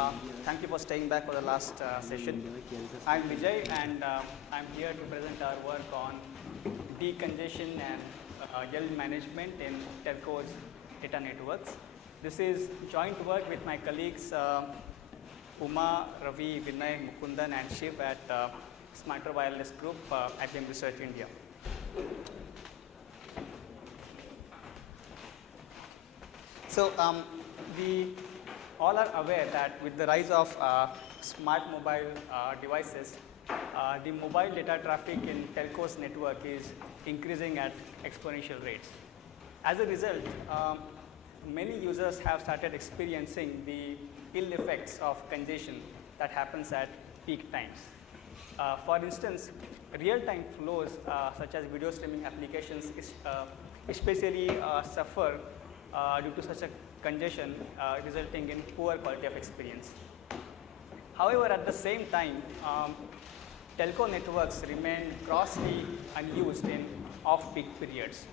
Thank you for staying back for the last session. I'm Vijay and I'm here to present our work on decongestion and yield management in telcos data networks. This is joint work with my colleagues Uma, Ravi, Vinay, Mukundan and Shiv at Smarter Wireless Group, IBM Research India. So we all are aware that with the rise of smart mobile devices, the mobile data traffic in telcos network is increasing at exponential rates. As a result, many users have started experiencing the ill effects of congestion that happens at peak times. For instance, real-time flows such as video streaming applications especially suffer due to such a congestion resulting in poor quality of experience. However, at the same time, telco networks remain grossly unused in off-peak periods,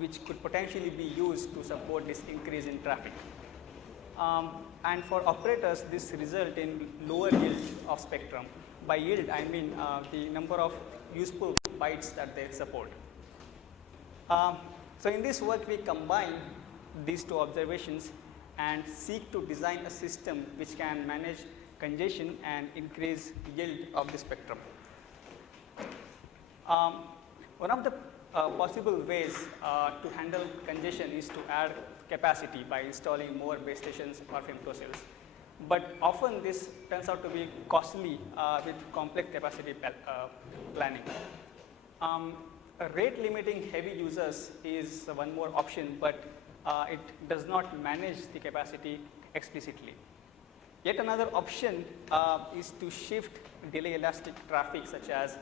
which could potentially be used to support this increase in traffic. And for operators, this result in lower yield of spectrum. By yield, I mean the number of useful bytes that they support. So in this work, we combine these two observations and seek to design a system which can manage congestion and increase yield of the spectrum. One of the possible ways to handle congestion is to add capacity by installing more base stations or femtocells. But often this turns out to be costly with complex capacity planning. Rate limiting heavy users is one more option, but it does not manage the capacity explicitly. Yet another option is to shift delay elastic traffic such as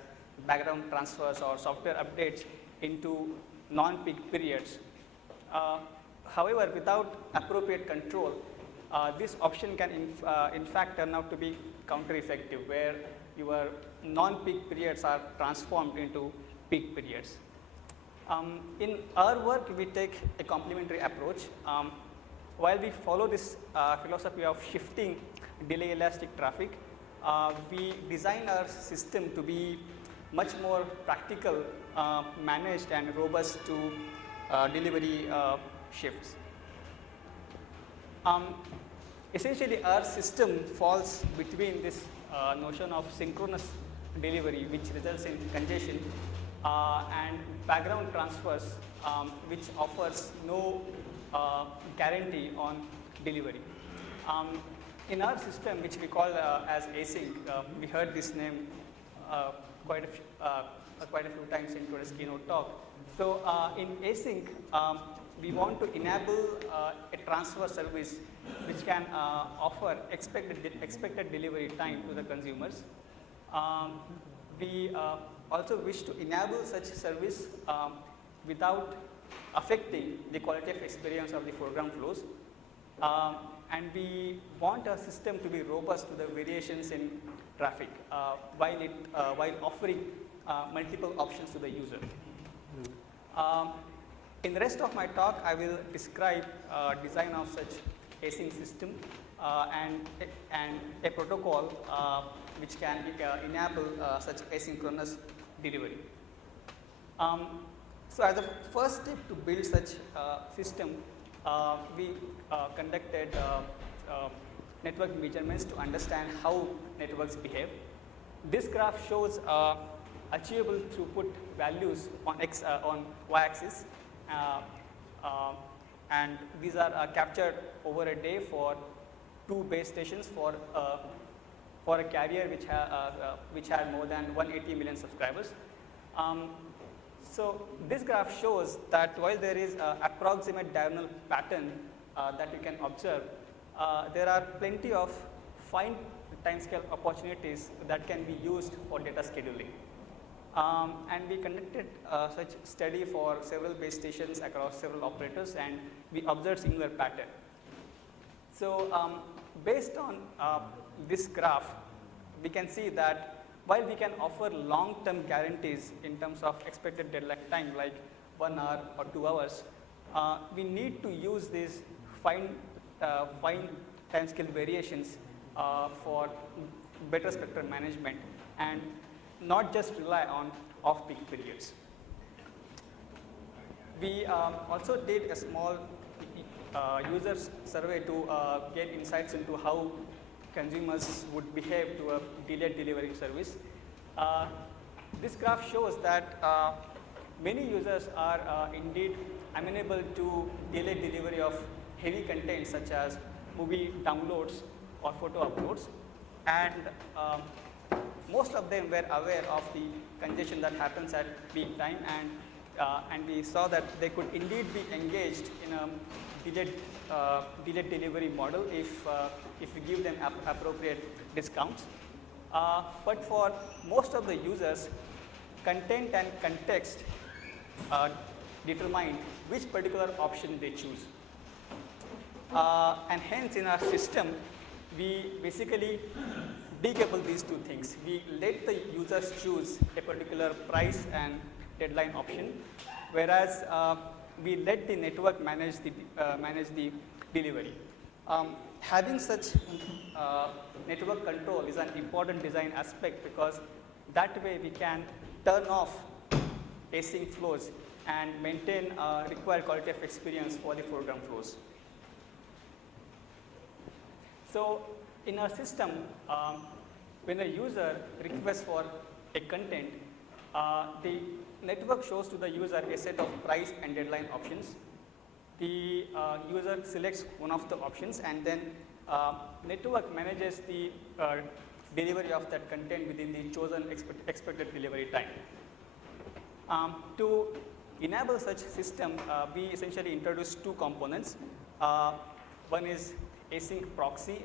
background transfers or software updates into non-peak periods. However, without appropriate control, this option can in fact turn out to be counter-effective, where your non-peak periods are transformed into peak periods. In our work, we take a complementary approach. While we follow this philosophy of shifting delay elastic traffic, we design our system to be much more practical, managed and robust to delivery shifts. Essentially, our system falls between this notion of synchronous delivery, which results in congestion, and background transfers, which offers no guarantee on delivery. In our system, which we call as async, we heard this name quite a few times in today's keynote talk. So in async, we want to enable a transfer service which can offer expected delivery time to the consumers. We also wish to enable such service without affecting the quality of experience of the foreground flows. And we want our system to be robust to the variations in traffic while offering multiple options to the user. In the rest of my talk, I will describe design of such async system and a protocol which can enable such asynchronous delivery. So as a first step to build such system, we conducted network measurements to understand how networks behave. This graph shows achievable throughput values on y-axis, and these are captured over a day for 2 base stations for a carrier which had more than 180 million subscribers. So this graph shows that while there is an approximate diagonal pattern that you can observe, there are plenty of fine timescale opportunities that can be used for data scheduling. And we conducted such study for several base stations across several operators, and we observed similar pattern. So based on this graph, we can see that while we can offer long-term guarantees in terms of expected deadline time, like 1 hour or 2 hours, we need to use these fine time scale variations for better spectrum management and not just rely on off-peak periods. We also did a small user survey to get insights into how consumers would behave to a delayed delivery service. This graph shows that many users are indeed amenable to delayed delivery of heavy content such as movie downloads or photo uploads, and most of them were aware of the congestion that happens at peak time, and we saw that they could indeed be engaged in a delayed delivery model if we give them appropriate discounts. But for most of the users, content and context determine which particular option they choose. And hence in our system, we basically decouple these two things. We let the users choose a particular price and deadline option, whereas we let the network manage the delivery. Having such network control is an important design aspect, because that way we can turn off async flows and maintain required quality of experience for the foreground flows. So in our system, when a user requests for a content, the network shows to the user a set of price and deadline options. The user selects one of the options, and then network manages the delivery of that content within the chosen expected delivery time. To enable such system, we essentially introduced two components. One is async proxy,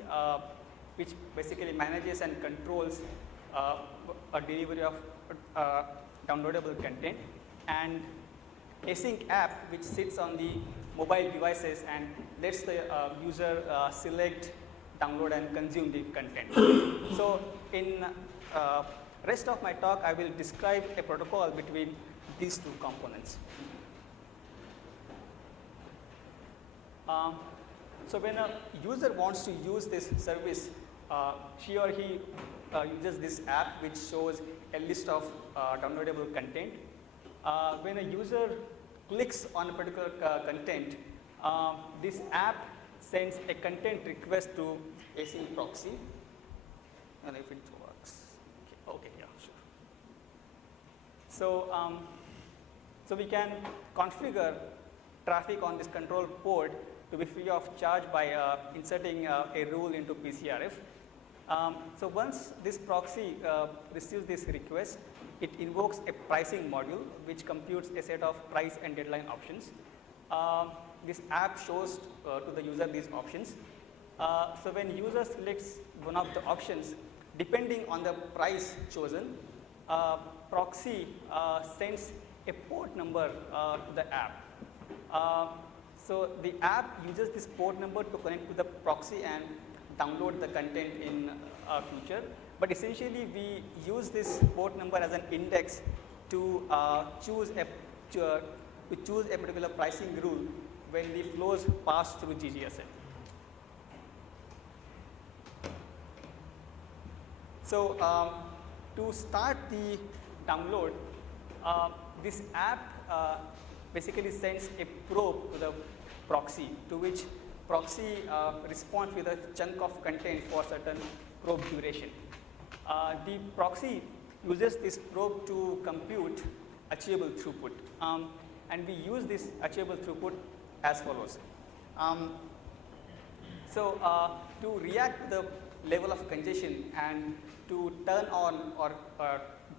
which basically manages and controls a delivery of downloadable content, and async app, which sits on the mobile devices and lets the user select, download and consume the content. So in rest of my talk, I will describe a protocol between these two components. So when a user wants to use this service, she or he uses this app which shows a list of downloadable content. When a user clicks on a particular content, this app sends a content request to async proxy, and if it works, okay, yeah, sure. So, so we can configure traffic on this control port to be free of charge by inserting a rule into PCRF. So once this proxy receives this request, it invokes a pricing module which computes a set of price and deadline options. This app shows to the user these options. So when user selects one of the options, depending on the price chosen, proxy sends a port number to the app. So the app uses this port number to connect to the proxy and download the content in future. But essentially, we use this port number as an index to choose a particular pricing rule when the flows pass through GGSL. So to start the download, this app basically sends a probe to the proxy, to which proxy responds with a chunk of content for certain probe duration. The proxy uses this probe to compute achievable throughput, and we use this achievable throughput as follows. So to react to the level of congestion and to turn on or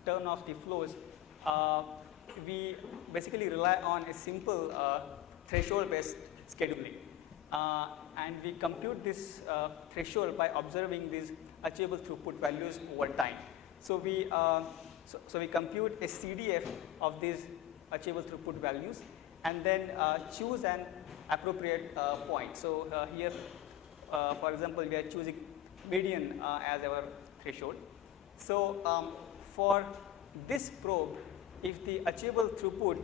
turn off the flows, we basically rely on a simple threshold-based scheduling. And we compute this threshold by observing these achievable throughput values over time. So we compute a CDF of these achievable throughput values, and then choose an appropriate point. So here, for example, we are choosing median as our threshold. So for this probe, if the achievable throughput,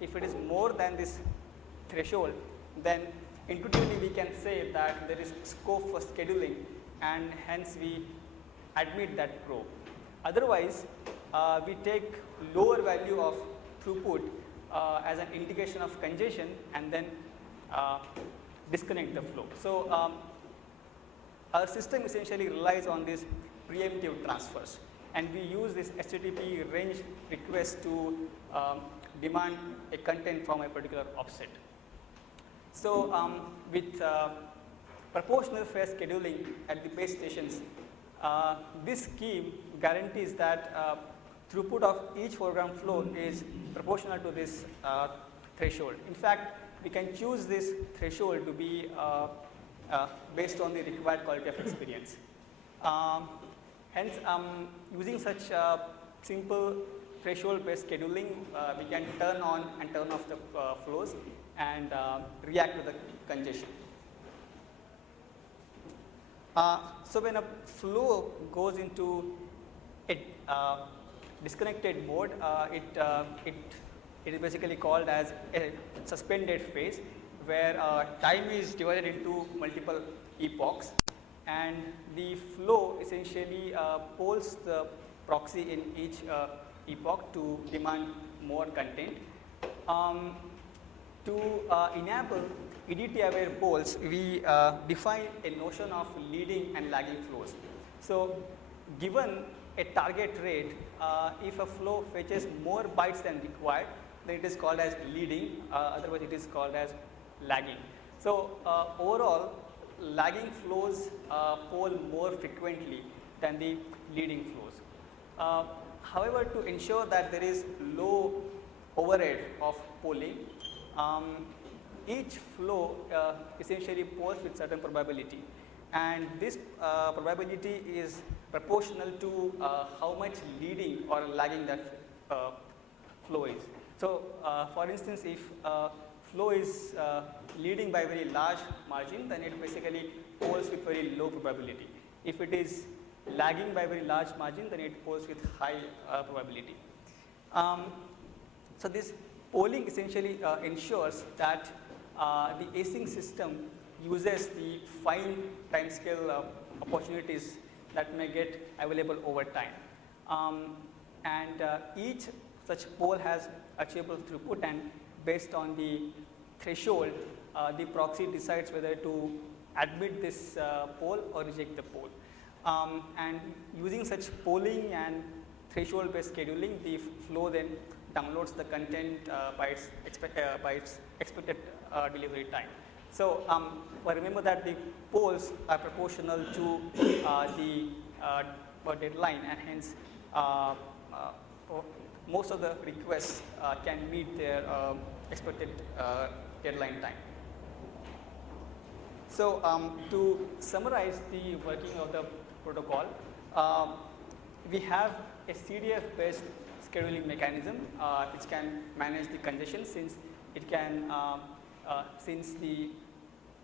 if it is more than this threshold, then intuitively we can say that there is scope for scheduling, and hence we admit that probe. Otherwise, we take lower value of throughput as an indication of congestion and then disconnect the flow. So, our system essentially relies on these preemptive transfers, and we use this HTTP range request to demand a content from a particular offset. So, with proportional phase scheduling at the base stations, this scheme guarantees that throughput of each foreground flow is proportional to this threshold. In fact, we can choose this threshold to be based on the required quality of experience. Hence, using such simple threshold-based scheduling, we can turn on and turn off the flows and react to the congestion. So, when a flow goes into a disconnected mode, it is basically called as a suspended phase, where time is divided into multiple epochs, and the flow essentially polls the proxy in each epoch to demand more content. To enable EDT-aware polls, we define a notion of leading and lagging flows. So, given a target rate, if a flow fetches more bytes than required, then it is called as leading, otherwise it is called as lagging. So, overall, lagging flows poll more frequently than the leading flows. However, to ensure that there is low overhead of polling, each flow essentially polls with certain probability, and this probability is proportional to how much leading or lagging that flow is. So, for instance, if flow is leading by very large margin, then it basically polls with very low probability. If it is lagging by very large margin, then it polls with high probability. So, this polling essentially ensures that the async system uses the fine timescale opportunities that may get available over time. And each such poll has achievable throughput, and based on the threshold, the proxy decides whether to admit this poll or reject the poll. And using such polling and threshold based scheduling, the flow then downloads the content by its expected delivery time. So, remember that the polls are proportional to the deadline, and hence most of the requests can meet their expected deadline time. So, to summarize the working of the protocol, we have a CDF based scheduling mechanism which can manage the congestion, since it can since the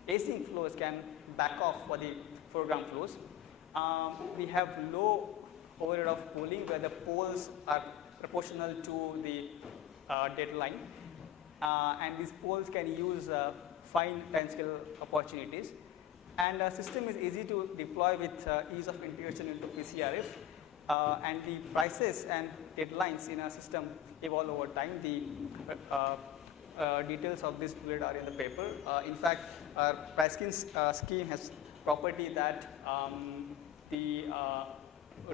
async flows can back off for the foreground flows. We have low overhead of polling, where the polls are proportional to the deadline, and these polls can use fine timescale opportunities, and the system is easy to deploy with ease of integration into PCRF, and the prices and deadlines in our system evolve over time. The details of this period are in the paper. In fact, our pricing scheme has property that the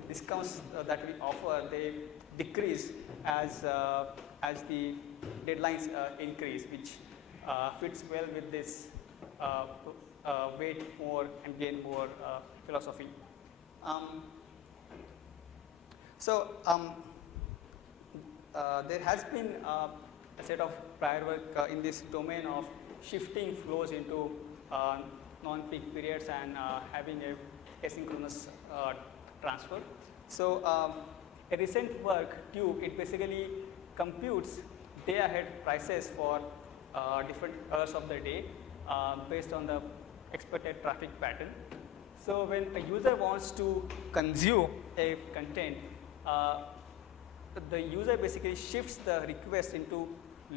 discounts that we offer, they decrease as the deadlines increase, which fits well with this wait more and gain more philosophy. There has been a set of prior work in this domain of shifting flows into non-peak periods and having a asynchronous transfer. So, a recent work, Tube, it basically computes day ahead prices for different hours of the day based on the expected traffic pattern. So, when a user wants to consume a content, the user basically shifts the request into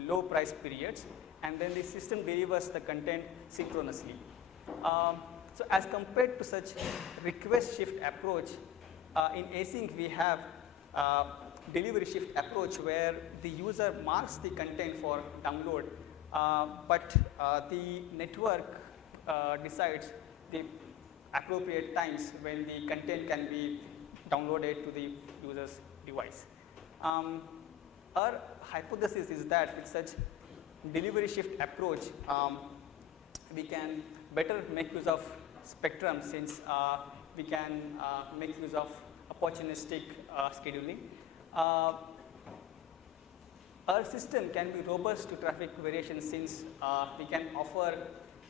low price periods, and then the system delivers the content synchronously. So as compared to such request shift approach, in async we have delivery shift approach where the user marks the content for download, but the network decides the appropriate times when the content can be downloaded to the user's device. Our hypothesis is that with such delivery shift approach, we can better make use of spectrum, since we can make use of opportunistic scheduling. Our system can be robust to traffic variations, since we can offer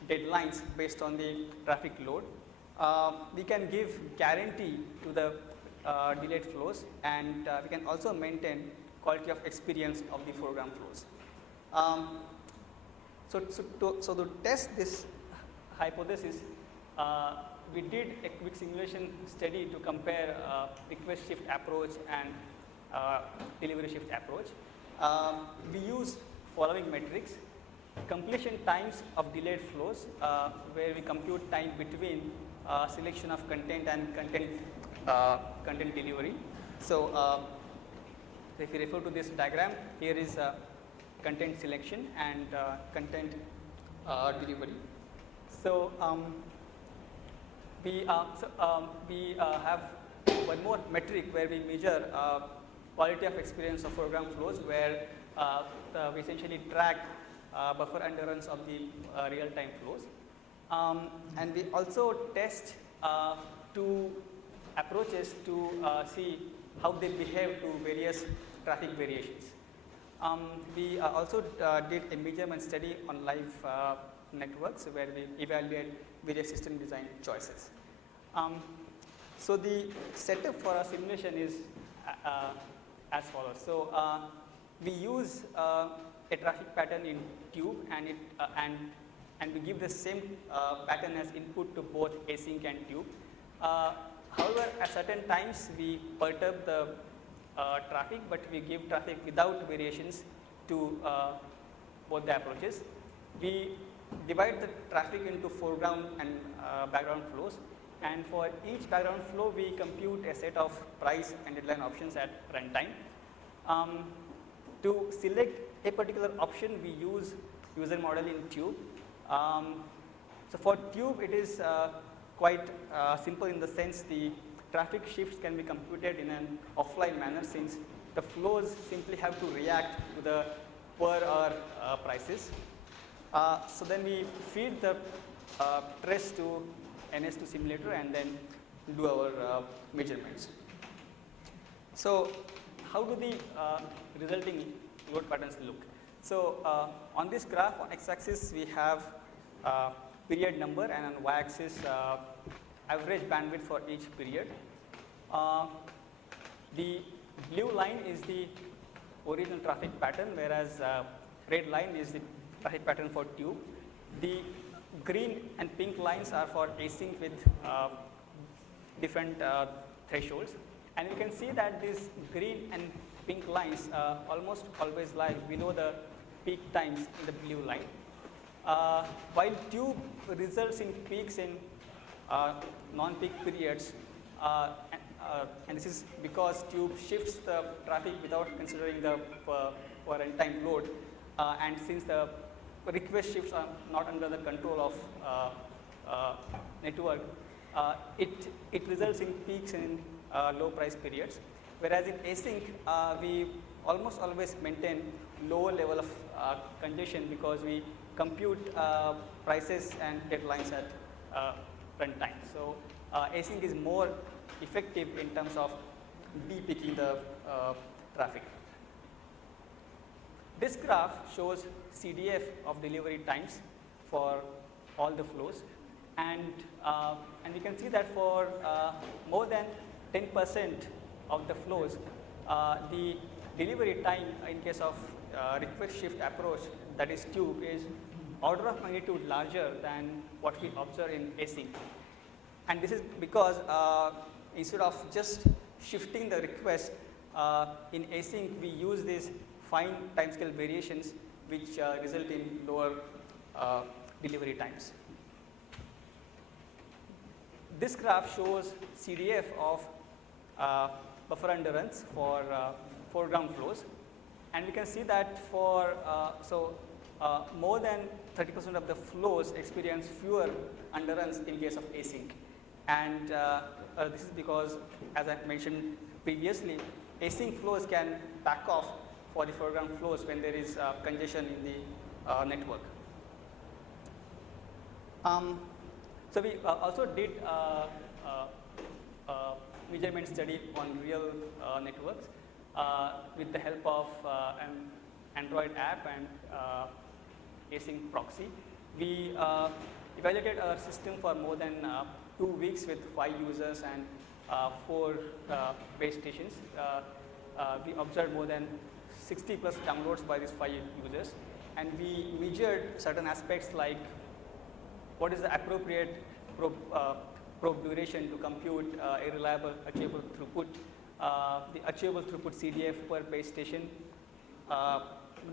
deadlines based on the traffic load. We can give guarantee to the delayed flows, and we can also maintain quality of experience of the foreground flows. So to test this hypothesis, we did a quick simulation study to compare request shift approach and delivery shift approach. We use following metrics: completion times of delayed flows, where we compute time between selection of content and content delivery. So if you refer to this diagram, here is content selection and content delivery. So we have one more metric where we measure quality of experience of foreground flows, where we essentially track buffer underruns of the real-time flows. And we also test two approaches to see how they behave to various traffic variations. We also did a measurement study on live networks, where we evaluate various system design choices. So the setup for our simulation is as follows. So we use a traffic pattern in tube, and we give the same pattern as input to both async and tube. However, at certain times we perturb the traffic, but we give traffic without variations to both the approaches. We divide the traffic into foreground and background flows, and for each background flow we compute a set of price and deadline options at runtime. To select a particular option, we use user model in tube. So for tube, it is quite simple in the sense the traffic shifts can be computed in an offline manner, since the flows simply have to react to the per hour prices. So then we feed the trace to NS2 simulator and then do our measurements. So how do the resulting load patterns look? So on this graph, on x-axis we have period number, and on y-axis average bandwidth for each period. The blue line is the original traffic pattern, whereas red line is the traffic pattern for tube. The green and pink lines are for async with different thresholds, and you can see that these green and pink lines almost always lie below the peak times in the blue line, while tube results in peaks in non-peak periods, and this is because tube shifts the traffic without considering the per runtime load, and since the request shifts are not under the control of network, it results in peaks in low price periods. Whereas in async, we almost always maintain lower level of congestion, because we compute prices and deadlines at runtime. So async is more effective in terms of de-peaking the traffic. This graph shows CDF of delivery times for all the flows, and you can see that for more than 10% of the flows, the delivery time in case of request shift approach, that is tube, is order of magnitude larger than what we observe in async. And this is because instead of just shifting the request in async, we use these fine timescale variations which result in lower delivery times. This graph shows CDF of buffer underruns for foreground flows, and we can see that for more than 30% of the flows experience fewer underruns in case of async, and this is because, as I mentioned previously, async flows can back off for the foreground flows when there is congestion in the network. So we also did measurement study on real networks with the help of an Android app and async proxy. We evaluated our system for more than 2 weeks with 5 users and 4 base stations. We observed more than 60 plus downloads by these 5 users, and we measured certain aspects like what is the appropriate probe duration to compute a reliable achievable throughput, the achievable throughput CDF per base station,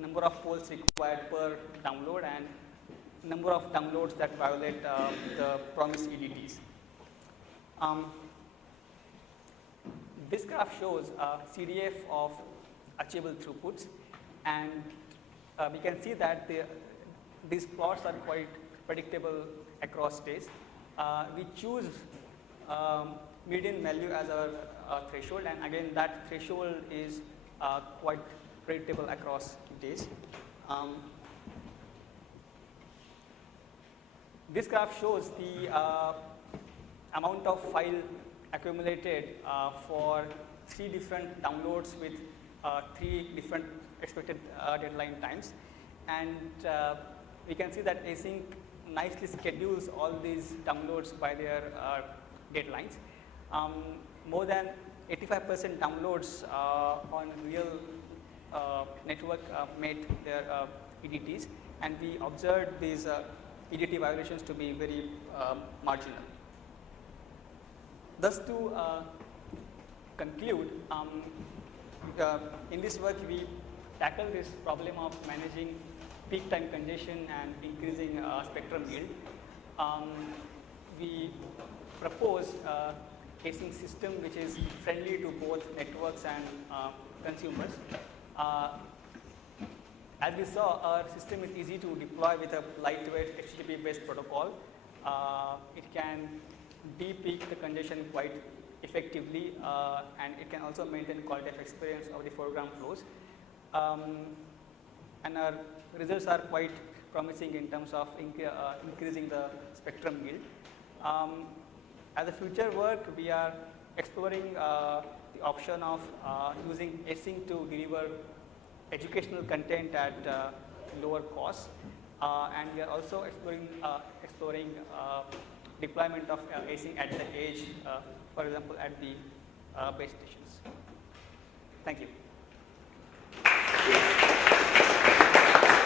number of polls required per download, and number of downloads that violate the promised EDTs. This graph shows CDF of achievable throughputs, and we can see that these plots are quite predictable across days. We choose median value as our threshold, and again that threshold is quite predictable across days. This graph shows the amount of file accumulated for 3 different downloads with 3 different expected deadline times, and we can see that async nicely schedules all these downloads by their deadlines. More than 85% downloads on real network made their EDTs, and we observed these EDT violations to be very marginal. Thus, to conclude, in this work we tackle this problem of managing peak time congestion and increasing spectrum yield. We propose async system which is friendly to both networks and consumers. As we saw, our system is easy to deploy with a lightweight HTTP based protocol. It can de-peak the congestion quite effectively, and it can also maintain quality of experience of the foreground flows. And our results are quite promising in terms of increasing the spectrum yield. As a future work, we are exploring the option of using async to deliver educational content at lower cost, and we are also exploring deployment of async at the edge, for example, at the base stations. Thank you.